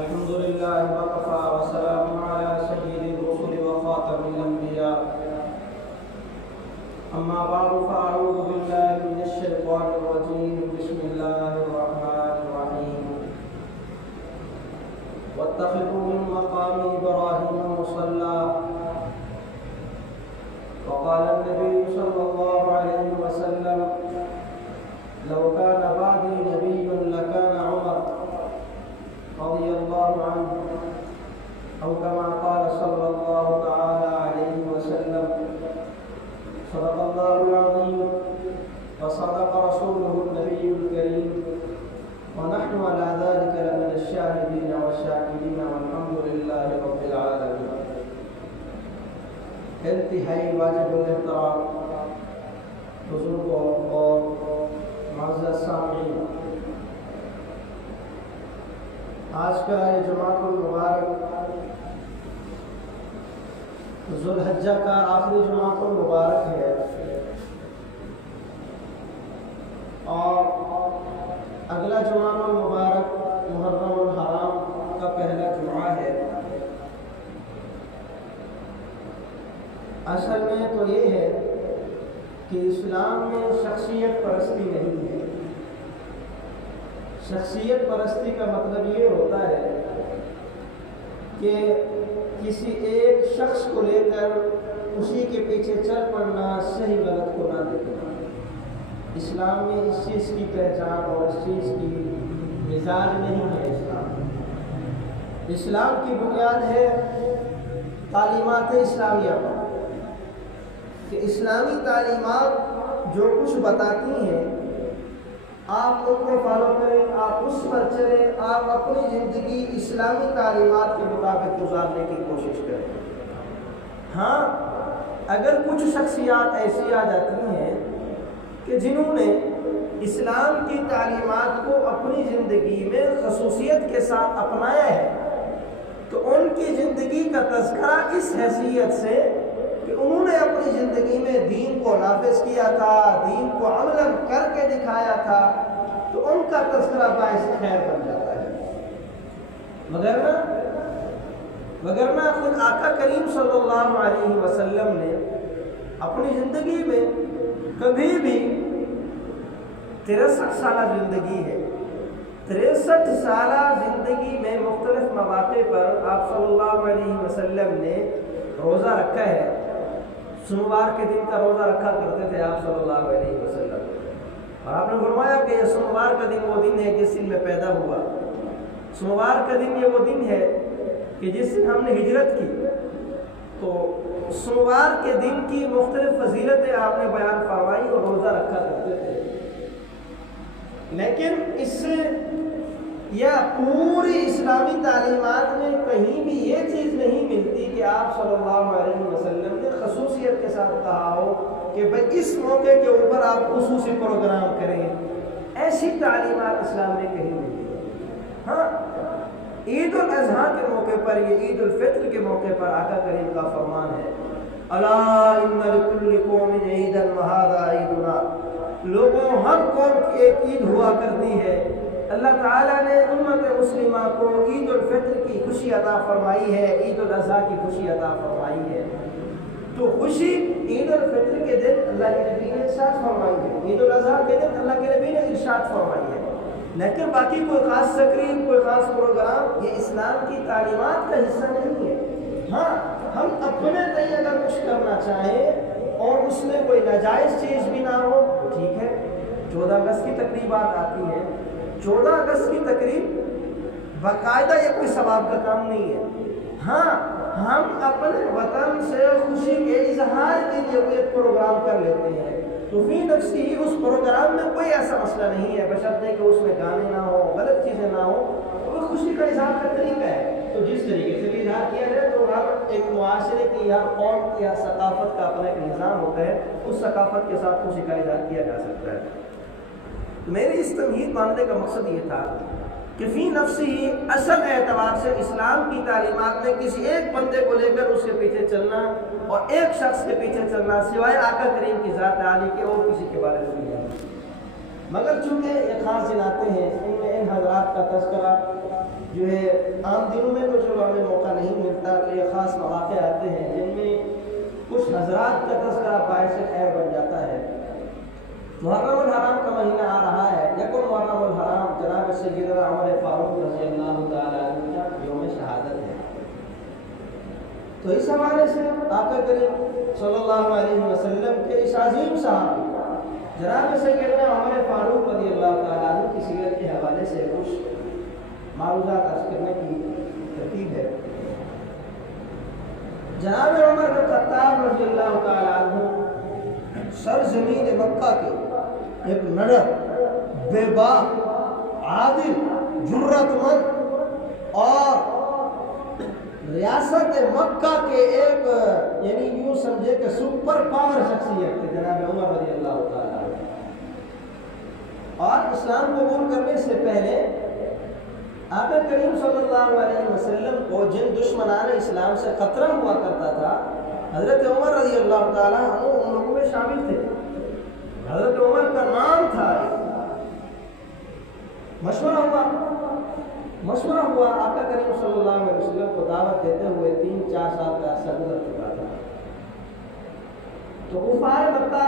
الحمد لله وكفى وسلام على سيد الرسل وخاتم الأنبياء أما بعد فأعوذ بالله من الشيطان الرجيم بسم الله الرحمن الرحيم واتخذوا من مقام إبراهيم مصلى وقال النبي صلى الله عليه وسلم لو كان بعدي نبي لكان عمر رضي الله عنه أو كما قال صلى الله تعالى عليه وسلم صدق الله العظيم وصدق رسوله النبي الكريم ونحن على ذلك لمن الشاهدين والشاكرين والحمد لله رب العالمين. انتہائی واجب الاحترام بزرگوں اور معزز سامعین، آج کا یہ جمعۃ المبارک ذو الحجہ کا آخری جمعۃ المبارک ہے اور اگلا جمعۃ المبارک محرم الحرام کا پہلا جمعہ ہے. اصل میں تو یہ ہے کہ اسلام میں شخصیت پرستی نہیں ہے. شخصیت پرستی کا مطلب یہ ہوتا ہے کہ کسی ایک شخص کو لے کر اسی کے پیچھے چل پڑنا، صحیح غلط کو نہ دیکھنا. اسلام میں اس چیز کی پہچان اور اس چیز کی مزاج نہیں ہے. اسلام کی بنیاد ہے تعلیمات اسلامیہ پر، کہ اسلامی تعلیمات جو کچھ بتاتی ہیں آپ ان کو فالو کریں، آپ اس پر چلیں، آپ اپنی زندگی اسلامی تعلیمات کے مطابق گزارنے کی کوشش کریں. ہاں، اگر کچھ شخصیات ایسی آ جاتی ہیں کہ جنہوں نے اسلام کی تعلیمات کو اپنی زندگی میں خصوصیت کے ساتھ اپنایا ہے، تو ان کی زندگی کا تذکرہ اس حیثیت سے کہ انہوں نے اپنی زندگی میں دین کو نافذ کیا تھا، دین کو عملاً کر کے دکھایا تھا، تو ان کا تذکرہ باعث خیر بن جاتا ہے. وگرنہ خود آقا کریم صلی اللہ علیہ وسلم نے اپنی زندگی میں کبھی بھی 63 سالہ زندگی ہے، 63 سالہ زندگی میں مختلف مواقع پر آپ صلی اللہ علیہ وسلم نے روزہ رکھا ہے. سوموار کے دن کا روزہ رکھا کرتے تھے آپ صلی اللہ علیہ وسلم، اور آپ نے فرمایا کہ یہ سوموار کا دن وہ دن ہے جس دن میں پیدا ہوا. سوموار کا دن یہ وہ دن ہے کہ جس دن ہم نے ہجرت کی. تو سوموار کے دن کی مختلف فضیلتیں آپ نے بیان فرمائی اور روزہ رکھا کرتے تھے. لیکن اس سے یا پوری اسلامی تعلیمات میں کہیں بھی یہ چیز نہیں ملتی کہ آپ صلی اللہ علیہ وسلم نے خصوصیت کے ساتھ کہا ہو کہ بھئی اس موقع کے اوپر آپ خصوصی پروگرام کریں. ایسی تعلیمات اسلام میں کہیں نہیں. ہاں، عید الاضحیٰ کے موقع پر، یہ عید الفطر کے موقع پر آقا کریم کا فرمان ہے، الا ان لکل قوم عیدا وھذا عیدنا. لوگوں، ہر قوم کی ایک عید ہوا کرتی ہے. اللہ تعالیٰ نے امت مسلمہ کو عید الفطر کی خوشی عطا فرمائی ہے، عید الاضحیٰ کی خوشی عطا فرمائی ہے. تو خوشی عید الفطر کے دن اللہ کے نبی نے ارشاد فرمائی ہے، عید الاضحیٰ کے دن اللہ کے نبی نے ارشاد فرمائی ہے. لیکن باقی کوئی خاص تقریب، کوئی خاص پروگرام یہ اسلام کی تعلیمات کا حصہ نہیں ہے. ہاں، ہم اپنے تئیں اگر کچھ کرنا چاہیں اور اس میں کوئی ناجائز چیز بھی نہ ہو تو ٹھیک ہے. 14 اگست کی تقریبات آتی ہیں. 14 اگست کی تقریب باقاعدہ یہ کوئی ثواب کا کام نہیں ہے. ہاں، ہم اپنے وطن سے خوشی کے اظہار کے لیے ایک پروگرام کر لیتے ہیں، تو فی نفسی اس پروگرام میں کوئی ایسا مسئلہ نہیں ہے، بشرطے کہ اس میں گانے نہ ہو، غلط چیزیں نہ ہو. وہ خوشی کا اظہار کا طریقہ ہے. تو جس طریقے سے بھی اظہار کیا جائے، تو ہر ایک معاشرے کی یا قوم کی یا ثقافت کا اپنا ایک نظام ہوتا ہے، اس ثقافت کے ساتھ خوشی کا اظہار کیا جا سکتا ہے. میری اس تمہید ماننے کا مقصد یہ تھا کہ فی نفسی اصل اعتبار سے اسلام کی تعلیمات میں کسی ایک بندے کو لے کر اس کے پیچھے چلنا اور ایک شخص کے پیچھے چلنا سوائے آقا کریم کی ذات عالی کے اور کسی کے بارے میں نہیں. مگر چونکہ یہ خاص دن آتے ہیں، ان میں ان حضرات کا تذکرہ جو ہے عام دنوں میں تو چلو ہمیں موقع نہیں ملتا، تو یہ خاص مواقع آتے ہیں جن میں کچھ حضرات کا تذکرہ باعث خیر بن جاتا ہے۔ محرم الحرام کا مہینہ آ رہا ہے، یکم محرم الحرام جناب سیدنا عمر فاروق رضی اللہ تعالیٰ عنہ کا یوم شہادت ہے۔ تو اس حوالے سے آقا کریم صلی اللہ علیہ وسلم کے اس عظیم صحابی جناب سیدنا عمر فاروق رضی اللہ تعالیٰ عنہ کی سیرت کے حوالے سے کچھ معروضات عرض کرنے کی ترتیب ہے۔ جناب عمر بن خطاب رضی اللہ تعالیٰ عنہ سرزمین مکہ کے ایک نڈر، بے باک، عادل، جرت مند اور ریاست مکہ کے ایک یعنی یوں سمجھے کہ سپر پاور شخصیت تھے جناب عمر رضی اللہ تعالیٰ عنہ۔ اور اسلام قبول کرنے سے پہلے آقا کریم صلی اللہ علیہ وسلم کو جن دشمنان اسلام سے خطرہ ہوا کرتا تھا، حضرت عمر رضی اللہ تعالیٰ عنہ ان لوگوں میں شامل تھے۔ حضرت عمر کا نام تھا، مشورہ ہوا آقا کریم صلی اللہ علیہ وسلم کو دعوت دیتے ہوئے 3-4 سال کا عرصہ گزر چکا تھا۔ تو کفار مکہ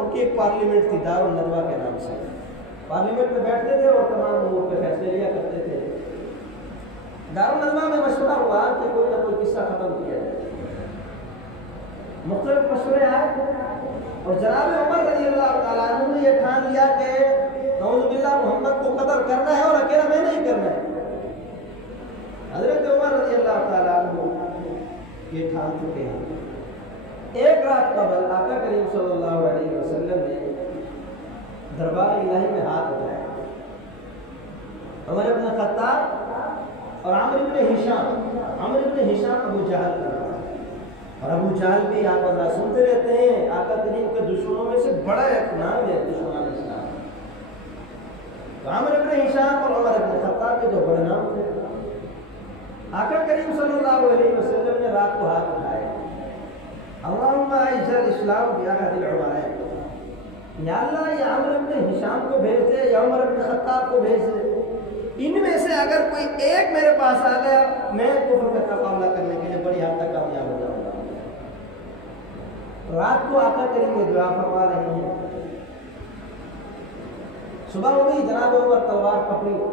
ان کی ایک پارلیمنٹ تھی دار الندوہ کے نام سے، پارلیمنٹ میں بیٹھتے تھے اور تمام امور پہ فیصلے لیا کرتے تھے۔ دار الندوہ میں مشورہ ہوا کہ کوئی نہ کوئی قصہ ختم کیا جائے، مختلف مشورے آئے اور جناب عمر رضی اللہ تعالیٰ عنہ نے یہ ٹھان لیا کہ نعوذ باللہ محمد کو قتل کرنا ہے اور اکیلا میں نہیں کرنا ہے۔ حضرت عمر رضی اللہ تعالیٰ عنہ یہ ٹھان چکے ہیں۔ ایک رات قبل آقا کریم صلی اللہ علیہ وسلم نے دربار الہی میں ہاتھ اٹھایا۔ عمر بن خطاب اور عمرو بن ہشام ابو جہل کا نام ہے، اور ابو جہل بھی آپ اللہ سنتے رہتے ہیں، آقا کریم کے دشمنوں میں سے بڑا ایک نام ہے دشمنان اسلام۔ تو عمرو بن ہشام اور عمر بن خطاب کے جو بڑے نام تھے، آقا کریم صلی اللہ علیہ وسلم نے رات کو ہاتھ اٹھائے، اللہم اعز الاسلام باحد العمرین، یا اللہ یہ عمرو بن ہشام کو بھیج دے یا عمر بن خطاب کو بھیج دے، ان میں سے اگر کوئی ایک میرے پاس آ گیا میں کفر کا مقابلہ کرنے کے لیے بڑی حد تک کامیاب ہو جاؤں گا۔ رات کو آقا کریم یہ دعا فرما رہے ہیں۔ صبح ہو گئی، جناب عمر تلوار پکڑی اور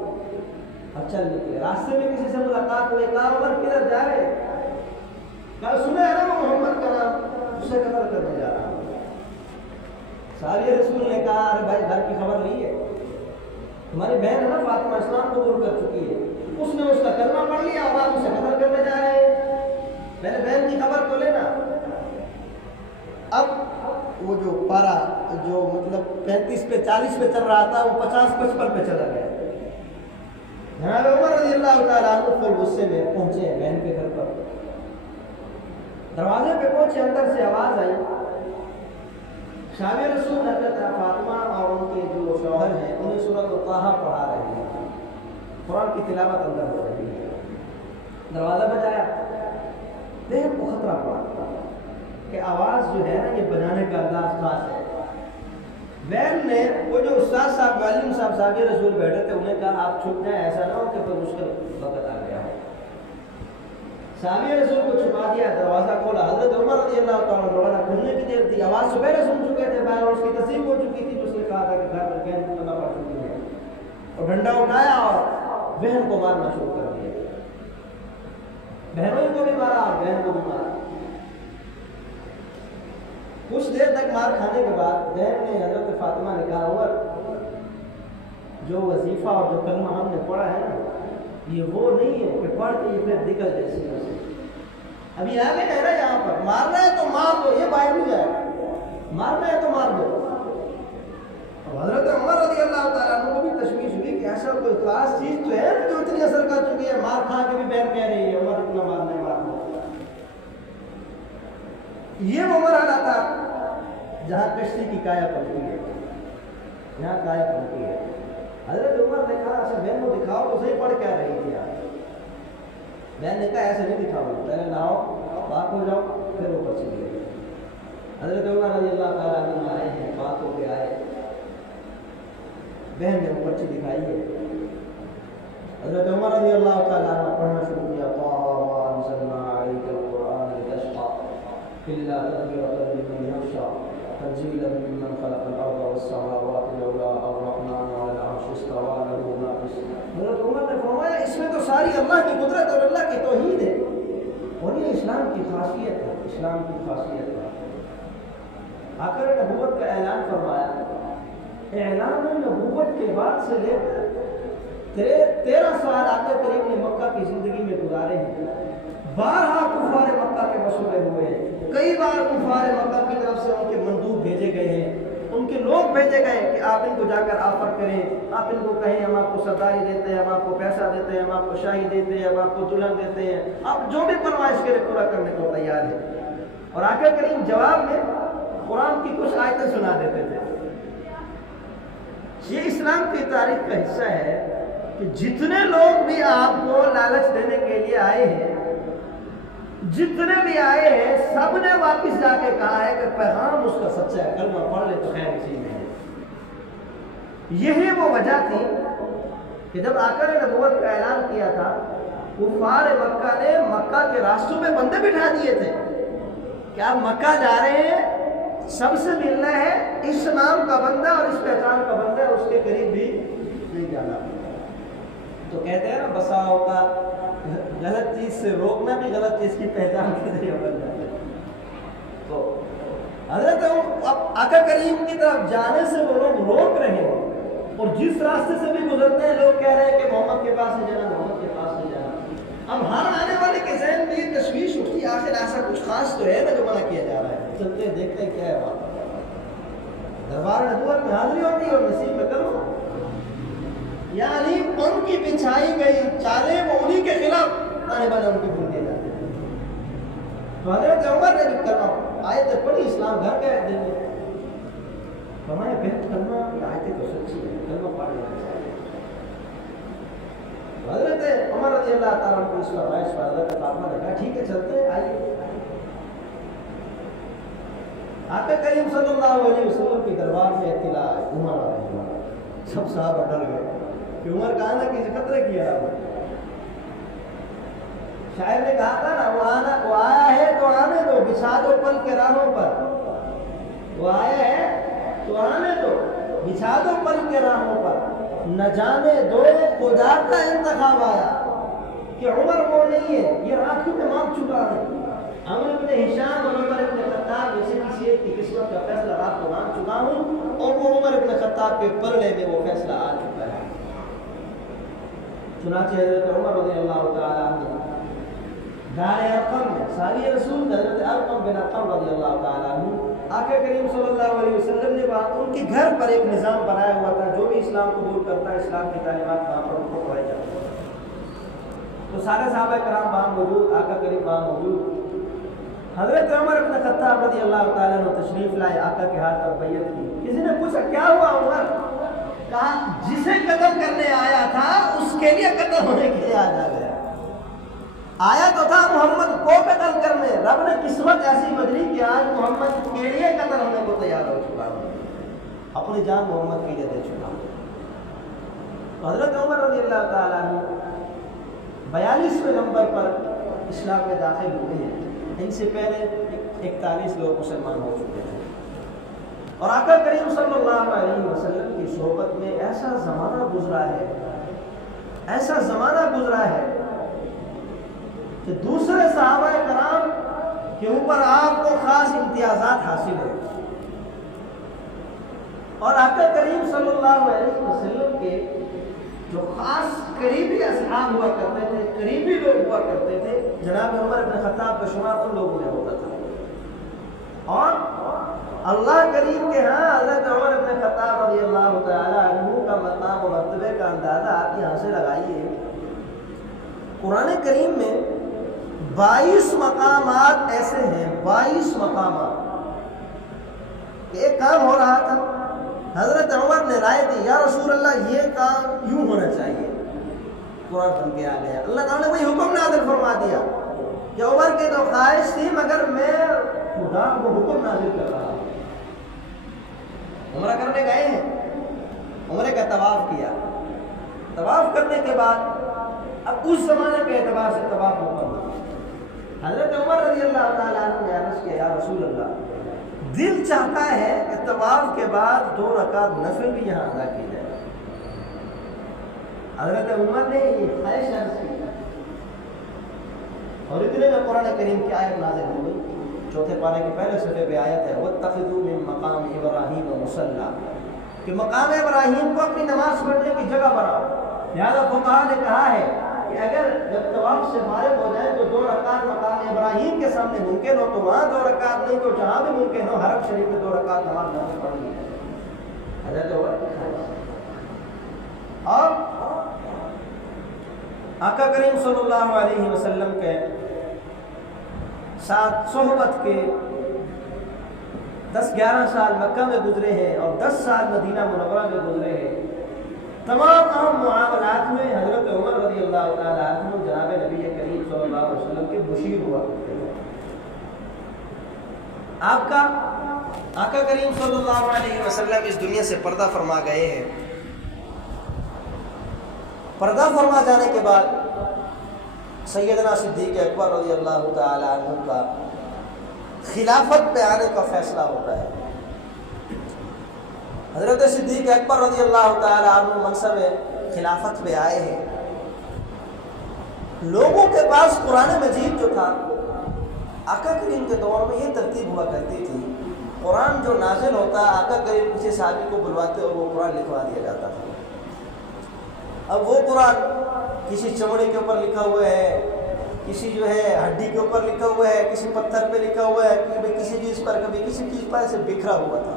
چل نکلے۔ راستے میں کسی سے ملاقات ہوئی، کہا عمر کدھر جا رہے؟ کہا سنے ہے نا محمد کا نام، اسے قتل کرنے جا رہا ہوں۔ صحابی رسول نے کہا ارے بھائی گھر کی خبر لی ہے؟ تمہاری بہن ہے نا فاطمہ اسلام قبول کر چکی ہے، اس نے اس کا کلمہ پڑھ لیا اور آپ اسے قتل کرنے جا رہے ہیں، میرے بہن کی خبر تو لینا۔ اب وہ جو پارا جو مطلب 35 پہ 40 پہ چل رہا تھا وہ 50-55 پہ چلا گیا۔ جناب عمر رضی اللہ تعالیٰ عنہ فل غصے میں پہنچے ہیں بہن کے گھر پر، دروازے پہ پہنچے، اندر سے آواز آئی، شام رسول حضرت فاطمہ اور ان کے جو شوہر ہیں انہیں سورۃ طٰہٰ پڑھا رہے ہیں، قرآن کی تلاوت اندر ہو رہی ہے۔ دروازہ بجایا، بہن کو خطرہ پڑا کہ آواز جو ہے نا یہ بجانے کا انداز خاص ہے۔ بہن نے وہ جو استاد صاحب معلم صاحب صحابی رسول بیٹھے تھے انہیں کہا آپ چھپ جائیں، ایسا نہ ہو کہ پھر مشکل وقت آ گیا ہو۔ صحابی رسول کو چھپا دیا، دروازہ کھولا، حضرت عمر رضی اللہ تعالیٰ دروازہ کھلنے کی دیر تھی، آواز سے پہلے سن چکے تھے باہر اور اس کی تصدیق ہو چکی تھی، اس نے کہا تھا کہ گھر پر گیند کرنا پڑ چکی ہے، اور ڈنڈا اٹھایا اور بہن کو مارنا شروع کر دیا۔ بہنوں کو بھی مارا اور بہن کو بھی مارا۔ کچھ دیر تک مار کھانے کے بعد بہن نے حضرت فاطمہ نے کہا عمر جو وظیفہ اور جو کلمہ ہم نے پڑھا ہے نا یہ وہ نہیں ہے کہ پڑھ کے یہ پھر نکل جیسی ہے، ابھی آگے ہے نا یہاں پر مارنا ہے تو مار دو، یہ باہر نہیں جائے گا، مارنا ہے تو مار دو۔ حضرت عمر رضی اللہ تعالیٰ عنہ کو بھی تشویش ہوئی کہ ایسا کوئی خاص چیز تو ہے جو اتنی اثر کر چکی ہے، مار کھا کے بھی بہن کہہ رہی ہے عمر اتنا مارنا ہے مارنا۔ یہ وہ مرحلہ تھا جہاں کشتی کی کایا پلٹی ہے، یہاں کایا پلٹی ہے۔ حضرت عمر نے کہا ایسا بہن کو دکھاؤ تو صحیح پڑھ کیا رہی تھی آپ؟ بہن نے کہا ایسے نہیں دکھاؤ، پہلے نہاؤ پاک ہو جاؤ پھر اوپر چلیے۔ حضرت عمر رضی اللہ تعالیٰ عنہ آئے ہیں، پاک ہو کے آئے، بہن نے وہ پرچی دکھائی ہے. حضرت عمر رضی اللہ تعالیٰ عنہ پڑھنا شروع کیا طه انزلنا عليك القرآن لتشقى إلا تذكرة لمن يخشى تنزيلا ممن خلق الأرض والسماوات العلى الرحمن على العرش استوى له ما في السماء. حضرت عمر نے فرمایا اس میں تو ساری اللہ کی قدرت اور اللہ کی توحید ہے اور یہ اسلام کی خاصیت ہے. اسلام کی خاصیت ہے. آخر نبوت کا اعلان فرمایا. اعلان نبوت کے بعد سے لے کر 13 سال آقا کریم نے مکہ کی زندگی میں گزارے ہیں. بارہا کفار مکہ کے مشورے ہوئے ہیں. کئی بار کفار مکہ کی طرف سے ان کے مندوب بھیجے گئے ہیں, ان کے لوگ بھیجے گئے کہ آپ ان کو جا کر آفر کریں, آپ ان کو کہیں ہم آپ کو سرداری دیتے ہیں, ہم آپ کو پیسہ دیتے ہیں, ہم آپ کو شاہی دیتے ہیں, ہم آپ کو دلہن دیتے ہیں, آپ جو بھی فرمائش کریں پورا کرنے کو تیار ہے. اور آقا کریم جواب میں قرآن کی کچھ آیتیں سنا دیتے تھے. یہ اسلام کی تاریخ کا حصہ ہے کہ جتنے لوگ بھی آپ کو لالچ دینے کے لیے آئے ہیں, جتنے بھی آئے ہیں, سب نے واپس جا کے کہا ہے کہ پیغام اس کا سچا ہے, کلمہ پڑھ لے تو خیر اسی میں ہے. یہی وہ وجہ تھی کہ جب آقا نے نبوت کا اعلان کیا تھا, کفار مکہ نے مکہ کے راستوں پہ بندے بٹھا دیے تھے کہ آپ مکہ جا رہے ہیں, سب سے ملنا ہے, اس نام کا بندہ اور اس پہچان کا بندہ ہے, اس کے قریب بھی نہیں جانا. تو کہتے ہیں نا بسا اوقات غلط چیز سے روکنا بھی غلط چیز کی پہچان کے ذریعے بن جاتا ہے. تو حضرت آقا کریم کی طرف جانے سے وہ لوگ روک رہے ہیں, اور جس راستے سے بھی گزرتے ہیں لوگ کہہ رہے ہیں کہ محمد کے پاس نہیں جانا, محمد کے پاس نہیں جانا. اب ہر آنے والے کے ذہن میں یہ تشویش اٹھتی, آخر ایسا کچھ خاص تو ہے نا جو منع کیا جا رہا ہے, چلتے ہیں دیکھتے ہیں کیا ہے بات. دربار نبوت میں حاضری ہوتی ہے اور نصیب میں کرو, یعنی ان کی بچھائی گئی چالیں وہ انہی کے خلاف آنے والے ان کے بھول دیے جاتے ہیں. تو حضرت عمر نے بھی کرنا آیتیں پڑھی, اسلام گھر گئے دل میں فرمایا بہت کرنا آیتیں تو سچی ہے, کلمہ پڑھ لینا چاہیے. حضرت عمر رضی اللہ تعالیٰ کو اس فرمائش پر حضرت فاطمہ نے کہا ٹھیک ہے چلتے ہیں, آئیے. آقا کریم صلی اللہ علیہ وسلم کے دربار میں اطلاع ہے, عمر رضی اللہ, سب صحابہ ڈر گئے کہ عمر کا آنا کسی خطرے کیا. شاعر نے کہا تھا نا, وہ آیا ہے تو آنے دو, بچھا دو پل کے راہوں پر. وہ آیا ہے تو آنے دو, بچھا دو پل کے راہوں پر. نہ جانے دو خدا کا انتخاب آیا کہ عمر وہ نہیں ہے, یہ راتوں میں مانگ چکا ہے. عمر بن ہشام اور عمر بن خطاب جیسے کسی ایک کی قسمت کا فیصلہ رات کو مانگ چکا ہوں, اور وہ عمر بن خطاب کے پلڑے میں وہ فیصلہ آ چکا ہے. چنانچہ حضرت عمر رضی اللہ تعالیٰ عنہ دار ارقم میں ساری رسول حضرت ارقم بن ارقم رضی اللہ تعالیٰ عنہ, آقا کریم صلی اللہ علیہ وسلم نے ان کے گھر پر ایک نظام بنایا ہوا تھا, جو بھی اسلام قبول کرتا ہے اسلام کی تعلیمات وہاں پر ان کو پڑھائی جاتی ہے. تو سارے صحابہ کرام وہاں موجود, آقا کریم وہاں موجود. حضرت عمر بن خطاب رضی اللہ تعالیٰ عنہ تشریف لائے, آقا کے ہاتھ پر بیعت کی. کسی نے پوچھا کیا ہوا عمر؟ کہا جسے قتل کرنے آیا تھا اس کے لیے قتل ہونے کے لیے آ گیا. آیا تو تھا محمد کو قتل کرنے, رب نے قسمت ایسی بدلی کہ آج محمد کے لیے قتل ہونے کو تیار ہو چکا ہوں, اپنی جان محمد کے لیے دے چکا ہوں. تو حضرت عمر رضی اللہ تعالیٰ عنہ 42ویں نمبر پر اسلام میں داخل ہوئے ہیں. ان سے پہلے 41 لوگ مسلمان ہو چکے تھے. اور آقا کریم صلی اللہ علیہ وسلم کی صحبت میں ایسا زمانہ گزرا ہے, ایسا زمانہ گزرا ہے کہ دوسرے صحابہ کرام کے اوپر آپ کو خاص امتیازات حاصل ہیں. اور آقا کریم صلی اللہ علیہ وسلم کے جو خاص قریبی اصحاب ہوا کرتے تھے, قریبی لوگ ہوا کرتے تھے, جناب عمر بن خطاب کا شمار ان لوگوں میں ہوتا تھا. اور اللہ کریم کے ہاں حضرت عمر بن خطاب رضی اللہ تعالیٰ عنہ کا مقام و مرتبے کا اندازہ آپ یہاں سے لگائیے. قرآن کریم میں 22 مقامات ایسے ہیں, 22 مقامات. ایک کام ہو رہا تھا, حضرت عمر نے رائے دی, یا رسول اللہ یہ کام یوں ہونا چاہیے. قرآن بن کے آ گیا, اللہ تعالیٰ نے وہی حکم نازل فرما دیا کہ عمر کے تو خواہش تھی مگر میں خدا کو حکم نازل کر رہا ہوں. عمرہ کرنے گئے ہیں, عمرے کا طواف کے بعد اب اس زمانے کے اعتبار سے طواف مکمل. حضرت عمر رضی اللہ تعالیٰ عنہ نے عرض کیا یا رسول اللہ دل چاہتا ہے کہ طواف کے بعد 2 رکعت نفل بھی یہاں ادا کی جائے. حضرت عمر نے یہ خواہش عرض کی اور اتنے میں قرآن کریم کی آیت نازل ہو گئی. 4 پارے کے پہلے صفحے پہ آیت ہے وَاتَّخِذُوا مِن مَقَامِ إِبْرَاهِيمَ مُصَلًّى کہ مقام ابراہیم کو اپنی نماز پڑھنے کی جگہ بناؤ. لہٰذا فقہاء نے کہا ہے کہ اگر جب طواف سے فارغ ہو جائے تو 2 رکعت مقام ابراہیم کے سامنے ممکن ہو تو وہاں 2 رکعت نہیں تو جہاں بھی ممکن ہو حرم شریف میں 2 رکعت نماز نفل پڑھنی ہے. حضرت عمر کی خواہش. اور آقا کریم صلی اللہ علیہ وسلم کے ساتھ صحبت کے 10-11 سال مکہ میں گزرے ہیں اور 10 سال مدینہ منورہ میں گزرے ہیں. تمام اہم معاملات میں حضرت عمر رضی اللہ تعالیٰ عنہ جناب نبی کریم صلی اللہ علیہ وسلم کے مشیر ہوا کرتے ہیں. آپ کا آقا کریم صلی اللہ علیہ وسلم اس دنیا سے پردہ فرما گئے ہیں. پردہ فرما جانے کے بعد سیدنا صدیق اکبر رضی اللہ تعالیٰ عنہ کا خلافت پہ آنے کا فیصلہ ہوتا ہے. حضرت صدیق اکبر رضی اللہ تعالیٰ عنہ منصب خلافت پہ آئے ہیں. لوگوں کے پاس قرآن مجید جو تھا آقا کریم کے دور میں یہ ترتیب ہوا کرتی تھی قرآن جو نازل ہوتا آقا کریم کسی صحابی کو بلواتے اور وہ قرآن لکھوا دیا جاتا تھا. اب وہ قرآن کسی چمڑے کے اوپر لکھا ہوا ہے, کسی جو ہے ہڈی کے اوپر لکھا ہوا ہے, کسی پتھر پہ لکھا ہوا ہے, کبھی کسی چیز پر کبھی کسی چیز پر ایسے بکھرا ہوا تھا.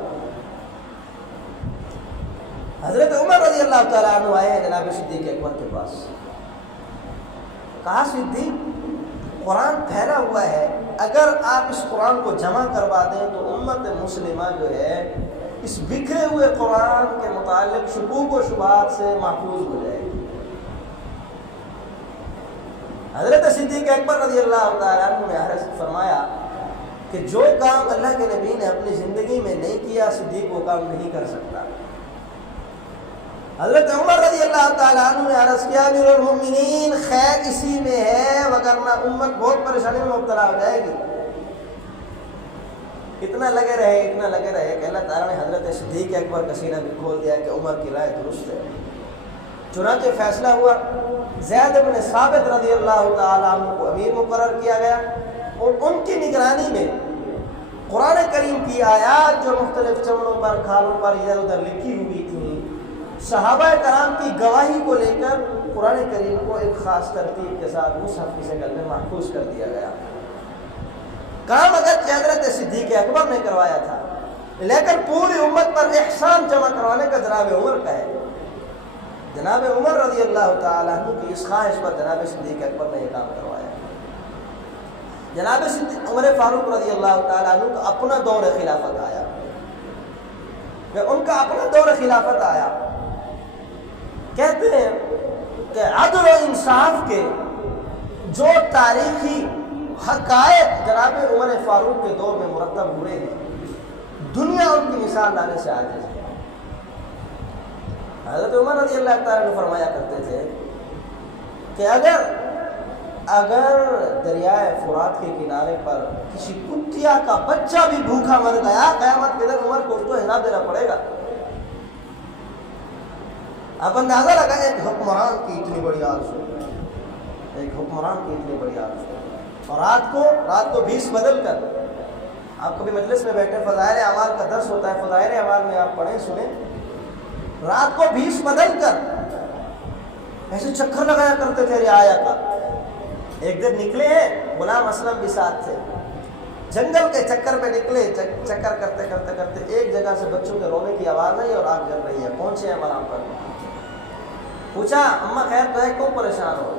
حضرت عمر رضی اللہ تعالیٰ عنہ آئے ہیں جناب صدیق اکبر کے پاس. کہا صدیق قرآن پھیلا ہوا ہے, اگر آپ اس قرآن کو جمع کروا دیں تو امت مسلمہ جو ہے اس بکھرے ہوئے قرآن کے متعلق شکوک و شبہات سے محفوظ ہو جائے گی. حضرت صدیق اکبر رضی اللہ تعالیٰ عنہ نے عرض فرمایا کہ جو کام اللہ کے نبی نے اپنی زندگی میں نہیں کیا صدیق وہ کام نہیں کر سکتا. حضرت عمر رضی اللہ تعالیٰ عنہ نے عرض کیا امیر المؤمنین خیر اسی میں ہے وگرنہ امت بہت پریشانی میں مبتلا ہو جائے گی. اتنا لگے رہے کہ اللہ تعالیٰ نے حضرت صدیق اکبر کا سینہ بھی کھول دیا کہ عمر کی رائے درست ہے. چنانچہ فیصلہ ہوا زید بن ثابت رضی اللہ تعالیٰ عنہ کو امیر مقرر کیا گیا اور ان کی نگرانی میں قرآن کریم کی آیات جو مختلف چمڑوں پر کھالوں پر ادھر ادھر لکھی ہوئی تھیں صحابہ کرام کی گواہی کو لے کر قرآن کریم کو ایک خاص ترتیب کے ساتھ مصحف کی شکل میں محفوظ کر دیا گیا. کام اگر حضرت صدیق اکبر نے کروایا تھا لیکن پوری امت پر احسان جمع کروانے کا جناب عمر کا ہے. جناب عمر رضی اللہ تعالیٰ عنہ کی اس خواہش پر جناب صدیق اکبر نے یہ کام کروایا. جناب عمر فاروق رضی اللہ تعالیٰ عنہ کا اپنا دور خلافت آیا. جب ان کا اپنا دور خلافت آیا کہتے ہیں کہ عدل و انصاف کے جو تاریخی حقائق جناب عمر فاروق کے دور میں مرتب ہوئے ہیں دنیا ان کی مثال لانے سے عاجز ہے. حضرت عمر رضی اللہ تعالیٰ نے فرمایا کرتے تھے کہ اگر دریائے فرات کے کنارے پر کسی کتیا کا بچہ بھی بھوکا مر گیا قیامت کے دن عمر کو اس کو حساب دینا پڑے گا. اب اندازہ لگا ایک حکمران کی اتنی بڑی آرزو, اور رات کو 20 بدل کر آپ کبھی مجلس میں بیٹھے فضائل اعمال کا درس ہوتا ہے, فضائل اعمال میں آپ پڑھیں سنیں, رات کو 20 بدل کر ایسے چکر لگایا کرتے تھے رعایا کا. ایک دن نکلے ہیں غلام اسلم بھی ساتھ تھے, جنگل کے چکر پہ نکلے, چکر کرتے کرتے کرتے ایک جگہ سے بچوں کے رونے کی آواز آئی اور آگ جل رہی ہے. پہنچے ہیں وہاں پر, پوچھا اماں خیر تو ہے کیوں پریشان ہو؟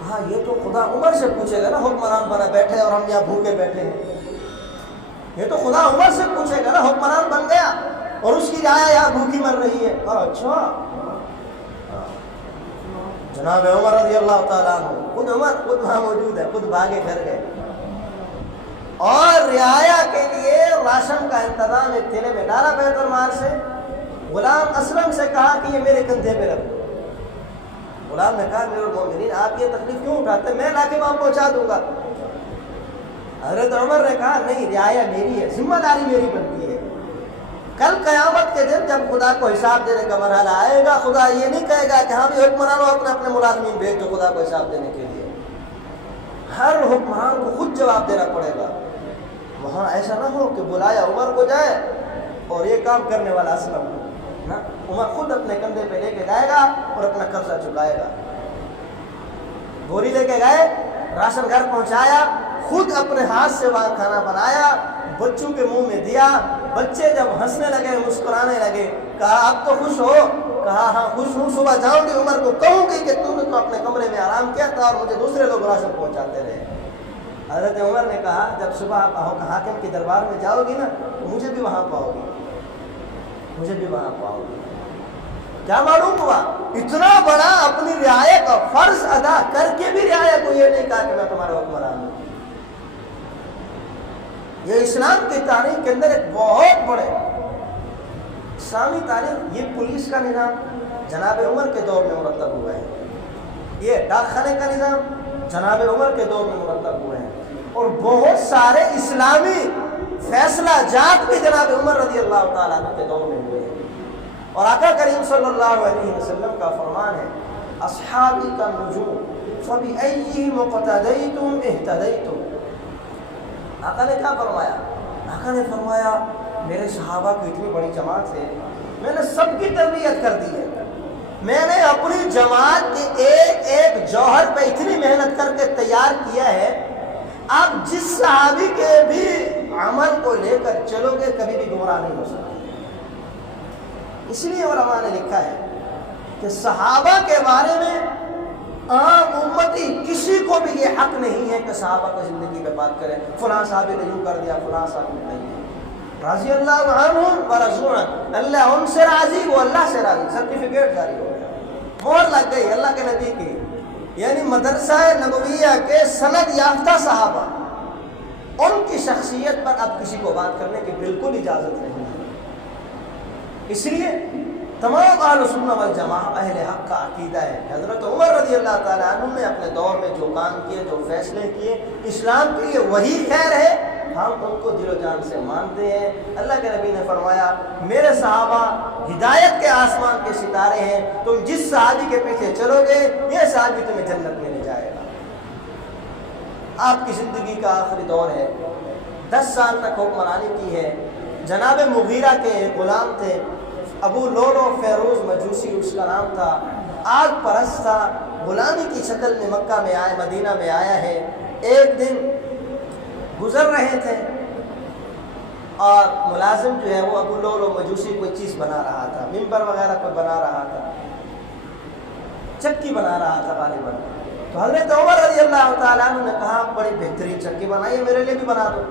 کہا یہ تو خدا عمر سے پوچھے گا نا, حکمران بنا بیٹھے اور ہم یہاں بھوکے بیٹھے ہیں. یہ تو خدا عمر سے پوچھے گا نا, حکمران بن گیا اور اس کی رعایا یہاں بھوکی مر رہی ہے. اچھا. جناب عمر رضی اللہ تعالیٰ عنہ خود وہاں موجود ہے, خود بھاگے گھر گئے اور رعایا کے لیے راشن کا انتظام ایک تھیلے میں ڈالا بیت المال سے. غلام اسلم سے کہا کہ یہ میرے کندھے پہ رکھ دو. غلام نے کہا میرے مومنین آپ یہ تکلیف کیوں اٹھاتے ہیں، میں لا کے وہاں پہنچا دوں گا۔ حضرت عمر نے کہا نہیں، رعایا میری ہے، ذمہ داری میری بنتی ہے۔ کل قیامت کے دن جب خدا کو حساب دینے کا مرحلہ آئے گا، خدا یہ نہیں کہے گا کہ ہاں بھی حکمرانوں اپنے اپنے ملازمین بھیج دو خدا کو حساب دینے کے لیے۔ ہر حکمران کو خود جواب دینا پڑے گا۔ وہاں ایسا نہ ہو کہ بلایا عمر کو جائے اور یہ کام کرنے والا اسلم ہو نا، عمر خود اپنے کندھے پہ لے کے جائے گا اور اپنا قرضہ چکائے گا۔ بوری لے کے گئے، راشن گھر پہنچایا، خود اپنے ہاتھ سے وہاں کھانا بنایا، بچوں کے منہ میں دیا۔ بچے جب ہنسنے لگے، مسکرانے لگے، کہا اب تو خوش ہو؟ کہا ہاں خوش ہوں، صبح جاؤں گی عمر کو کہوں گی کہ تم نے تو اپنے کمرے میں آرام کیا تھا اور مجھے دوسرے لوگ راشن پہنچاتے رہے۔ حضرت عمر نے کہا جب صبح آپ حاکم کے دربار میں جاؤ گی نا تو مجھے بھی وہاں پاؤ گی، مجھے بھی وہاں پاؤ گی۔ کیا معلوم ہوا؟ اتنا بڑا اپنی رعایا کا فرض ادا کر کے بھی رعایا کو یہ نہیں کہا کہ میں تمہارا حکمران ہوں۔ یہ اسلام کی تاریخ کے اندر ایک بہت بڑے اسلامی تاریخ، یہ پولیس کا نظام جناب عمر کے دور میں مرتب ہوا ہے، یہ ڈاک خانے کا نظام جناب عمر کے دور میں مرتب ہوئے ہیں، اور بہت سارے اسلامی فیصلہ جات بھی جناب عمر رضی اللہ تعالیٰ عنہ کے دور میں ہوئے ہیں۔ اور آقا کریم صلی اللہ علیہ وسلم کا فرمان ہے اصحابی کا نجوم فبأیہم اقتدیتم اہتدیتم۔ آقا نے کیا فرمایا؟ آقا نے فرمایا میرے صحابہ کی اتنی بڑی جماعت ہے، میں نے سب کی تربیت کر دی ہے، میں نے اپنی جماعت کے ایک ایک جوہر پہ اتنی محنت کر کے تیار کیا ہے، آپ جس صحابی کے بھی عمل کو لے کر چلو گے کبھی بھی گمراہ نہیں ہو سکتے۔ اس لیے علماء نے لکھا ہے کہ صحابہ کے بارے میں عام امتی کسی کو بھی یہ حق نہیں ہے کہ صحابہ کی زندگی پہ بات کریں، فلاں صحابی نے یوں کر دیا، فلاں صحابی نے نہیں ہے۔ رضی اللہ عنہم ورضوا عنہ، اللہ ان سے راضی، وہ اللہ سے راضی، سرٹیفکیٹ جاری ہو گیا، مہر لگ گئی اللہ کے نبی کی، یعنی مدرسہ نبویہ کے سند یافتہ صحابہ، ان کی شخصیت پر اب کسی کو بات کرنے کی بالکل اجازت نہیں ہے۔ اس لیے تمام اہل سنت والجماعہ اہل حق کا عقیدہ ہے کہ حضرت عمر رضی اللہ تعالیٰ عنہ نے اپنے دور میں جو کام کیے، جو فیصلے کیے، اسلام کے لیے وہی خیر ہے، ہم ان کو دل و جان سے مانتے ہیں۔ اللہ کے نبی نے فرمایا میرے صحابہ ہدایت کے آسمان کے ستارے ہیں، تم جس صحابی کے پیچھے چلو گے یہ صحابی تمہیں جنت میں لے جائے گا۔ آپ کی زندگی کا آخری دور ہے، 10 سال تک حکمرانی کی ہے۔ جناب مغیرہ کے غلام تھے، ابو لولو فیروز مجوسی اس کا نام تھا، آگ پرست تھا، غلامی کی شکل میں مکہ میں آئے، مدینہ میں آیا ہے۔ ایک دن گزر رہے تھے اور ملازم جو ہے وہ ابو لولو مجوسی کوئی چیز بنا رہا تھا، ممبر وغیرہ کوئی بنا رہا تھا، چکی بنا رہا تھا غالباً۔ تو حضرت عمر رضی اللہ تعالیٰ عنہ نے کہا بڑی بہترین چکی بنائی ہے، میرے لیے بھی بنا دو۔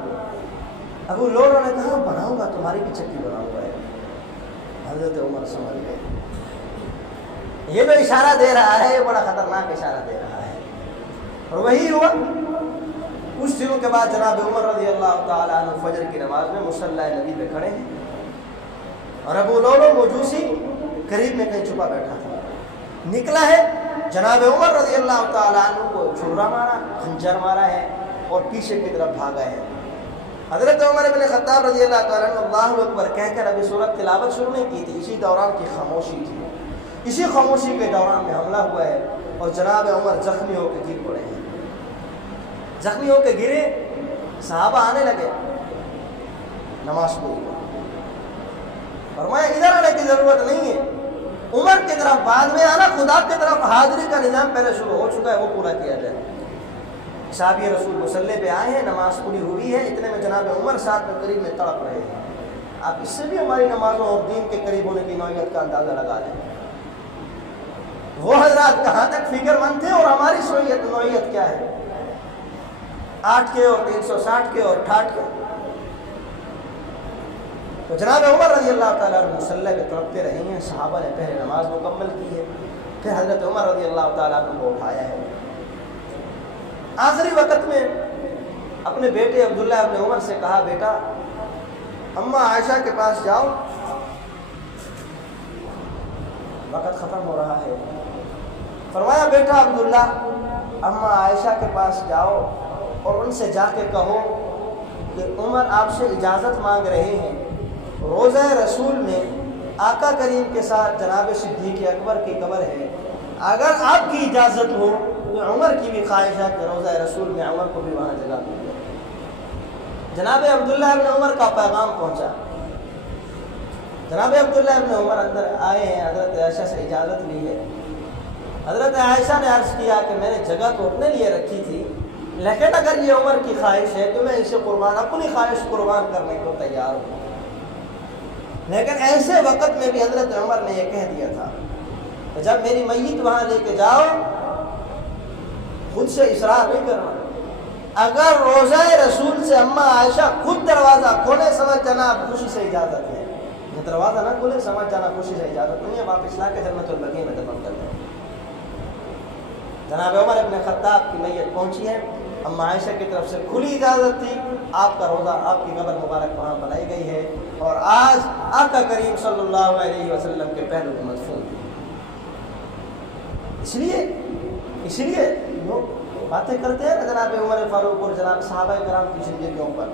ابو لولو نے کہا بناؤں گا، تمہاری بھی چکی بناؤں گا۔ حضرت عمر سمجھ گئے یہ جو اشارہ دے رہا ہے یہ بڑا خطرناک اشارہ دے رہا ہے، اور وہی ہوا۔ کچھ دنوں کے بعد جناب عمر رضی اللہ تعالیٰ عنہ فجر کی نماز میں مصلی نبی پہ کھڑے ہیں، اور ابو لولو مجوسی قریب میں کہیں چھپا بیٹھا تھا۔ نکلا ہے، جناب عمر رضی اللہ تعالیٰ عنہ کو چھرا مارا، خنجر مارا ہے اور پیچھے کی طرف بھاگا ہے۔ حضرت عمر بن خطاب رضی اللہ تعالیٰ عنہ اللہ اکبر کہہ کر ابھی سورت تلاوت شروع نہیں کی تھی، اسی دوران کی خاموشی تھی، اسی خاموشی کے دوران میں حملہ ہوا ہے اور جناب عمر زخمی ہو کے گر پڑے ہیں۔ زخمی ہو کے گرے، صحابہ آنے لگے، نماز پوری ہو۔ فرمایا ادھر آنے کی ضرورت نہیں ہے، عمر کی طرف بعد میں آنا، خدا کی طرف حاضری کا نظام پہلے شروع ہو چکا ہے، وہ پورا کیا جائے۔ صحابی رسول مصلی پہ آئے ہیں، نماز پوری ہوئی ہے، اتنے میں جناب عمر ساتھ میں قریب میں تڑپ رہے ہیں۔ آپ اس سے بھی ہماری نمازوں اور دین کے قریب ہونے کی نوعیت کا اندازہ لگا لیں۔ وہ حضرات کہاں تک فکر مند تھے اور ہماری نوعیت کیا ہے، 8 کے اور 360 کے اور 68 کے۔ تو جناب عمر رضی اللہ تعالیٰ عنہ مصلی پہ تڑپتے رہے ہیں، صحابہ نے پہلے نماز مکمل کی ہے، پھر حضرت عمر رضی اللہ تعالیٰ عنہ کو اٹھایا ہے۔ آخری وقت میں اپنے بیٹے عبداللہ ابن عمر سے کہا بیٹا اماں عائشہ کے پاس جاؤ، وقت ختم ہو رہا ہے، فرمایا بیٹا عبداللہ اما عائشہ کے پاس جاؤ اور ان سے جا کے کہو کہ عمر آپ سے اجازت مانگ رہے ہیں، روضہ رسول میں آقا کریم کے ساتھ جناب صدیق اکبر کی قبر ہے، اگر آپ کی اجازت ہو تو عمر کی بھی خواہش ہے کہ روضہ رسول میں عمر کو بھی وہاں جگہ دی جائے۔ جناب عبداللہ ابن عمر کا پیغام پہنچا، جناب عبداللہ ابن عمر اندر آئے ہیں، حضرت عائشہ سے اجازت لی ہے۔ حضرت عائشہ نے عرض کیا کہ میں نے جگہ تو اپنے لیے رکھی تھی، لیکن اگر یہ عمر کی خواہش ہے تو میں اسے اپنی خواہش قربان کرنے کو تیار ہوں۔ لیکن ایسے وقت میں بھی حضرت عمر نے یہ کہہ دیا تھا کہ جب میری میت وہاں لے کے جاؤ خود سے اصرار نہیں کرنا، اگر روضہ رسول سے اما عائشہ خود دروازہ کھولے سمجھ جانا خوشی سے اجازت ہے، دروازہ نہ کھولے سمجھ جانا خوشی سے اجازت نہیں ہے، واپس لا کے جنت البقیع میں دفن کر دیں۔ جناب عمر ابن خطاب کی میت پہنچی ہے، اما عائشہ کی طرف سے کھلی اجازت تھی، آپ کا روضہ آپ کی قبر مبارک وہاں بنائی گئی ہے، اور آج آقا کریم صلی اللہ علیہ وسلم کے پہلو میں مدفون ہے۔ اس لیے لوگ باتیں کرتے ہیں نا جناب عمر فاروق اور جناب صحابہ کرام کی زندگیوں پر،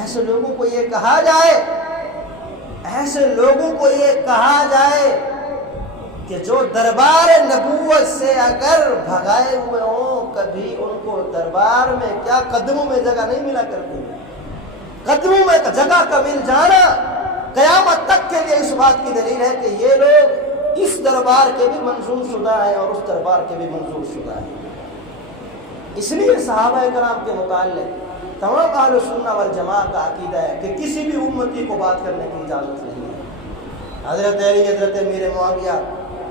ایسے لوگوں کو یہ کہا جائے کہ جو دربار نبوت سے اگر بھگائے ہوئے ہوں، کبھی ان کو دربار میں کیا قدموں میں جگہ نہیں ملا کرتی، قدموں میں جگہ کا مل جانا قیامت تک کے لیے اس بات کی دلیل ہے کہ یہ لوگ اس دربار کے بھی منظور شدہ ہیں اور اس دربار کے بھی منظور شدہ ہیں۔ اس لیے صحابہ کرام کے متعلق تمام اہل سنہ والجماعہ کا عقیدہ ہے کہ کسی بھی امتی کو بات کرنے کی اجازت نہیں ہے۔ حضرت علی، حضرت امیر معاویہ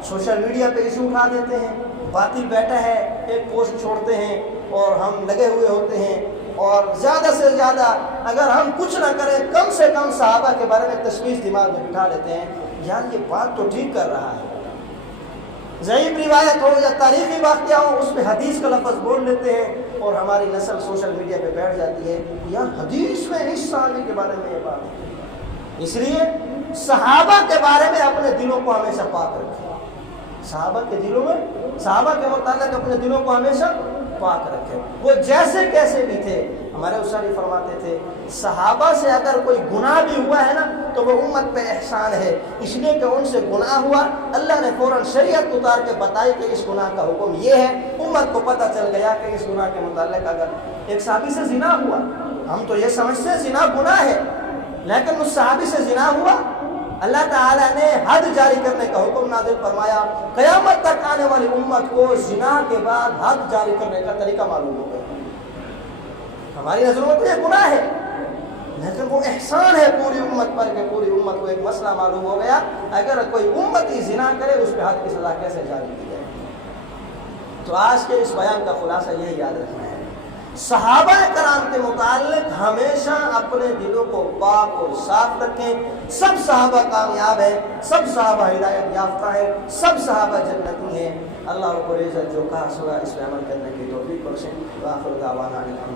سوشل میڈیا پہ ایشو اٹھا دیتے ہیں، باطل بیٹھا ہے، ایک پوسٹ چھوڑتے ہیں اور ہم لگے ہوئے ہوتے ہیں، اور زیادہ سے زیادہ اگر ہم کچھ نہ کریں کم سے کم صحابہ کے بارے میں تشویش دماغ میں بٹھا لیتے ہیں، یار یہ بات تو ٹھیک کر رہا ہے، ضعیف روایت ہو یا تاریخی واقعہ ہو اس میں حدیث کا لفظ بول لیتے ہیں اور ہماری نسل سوشل میڈیا پہ بیٹھ جاتی ہے، یا حدیث میں اس صحابی کے بارے میں یہ بات ہے۔ اس لیے صحابہ کے بارے میں اپنے دلوں کو ہمیشہ پاک رکھیں، صحابہ کے متعلق اپنے دلوں کو ہمیشہ پاک رکھیں، وہ جیسے کیسے بھی تھے۔ ہمارے استاد فرماتے تھے صحابہ سے اگر کوئی گناہ بھی ہوا ہے نا تو وہ امت پہ احسان ہے، اس لیے کہ ان سے گناہ ہوا، اللہ نے فوراً شریعت اتار کے بتائی کہ اس گناہ کا حکم یہ ہے، امت کو پتہ چل گیا کہ اس گناہ کے متعلق اگر ایک صحابی سے زنا ہوا، ہم تو یہ سمجھتے ہیں زنا گناہ ہے، لیکن اس صحابی سے زنا ہوا، اللہ تعالیٰ نے حد جاری کرنے کا حکم نازل فرمایا، قیامت تک آنے والی امت کو زنا کے بعد حد جاری کرنے کا طریقہ معلوم ہو گیا۔ ہماری نظروں میں تو یہ گناہ ہے، لیکن وہ احسان ہے پوری امت پر کہ پوری امت کو ایک مسئلہ معلوم ہو گیا، اگر کوئی امتی زنا کرے اس پہ حد کی سزا کیسے جاری کی جائے۔ تو آج کے اس بیان کا خلاصہ یہی یاد رکھنا ہے، صحابہ کرام کے متعلق ہمیشہ اپنے دلوں کو پاک اور صاف رکھیں۔ سب صحابہ کامیاب ہیں، سب صحابہ ہدایت یافتہ ہیں، سب صحابہ جنتی ہیں۔ اللہ رب العزت جو کہا سنا اس پہ عمل کرنے کی توفیق بخشے۔ وآخر دعوانا الحمدللہ۔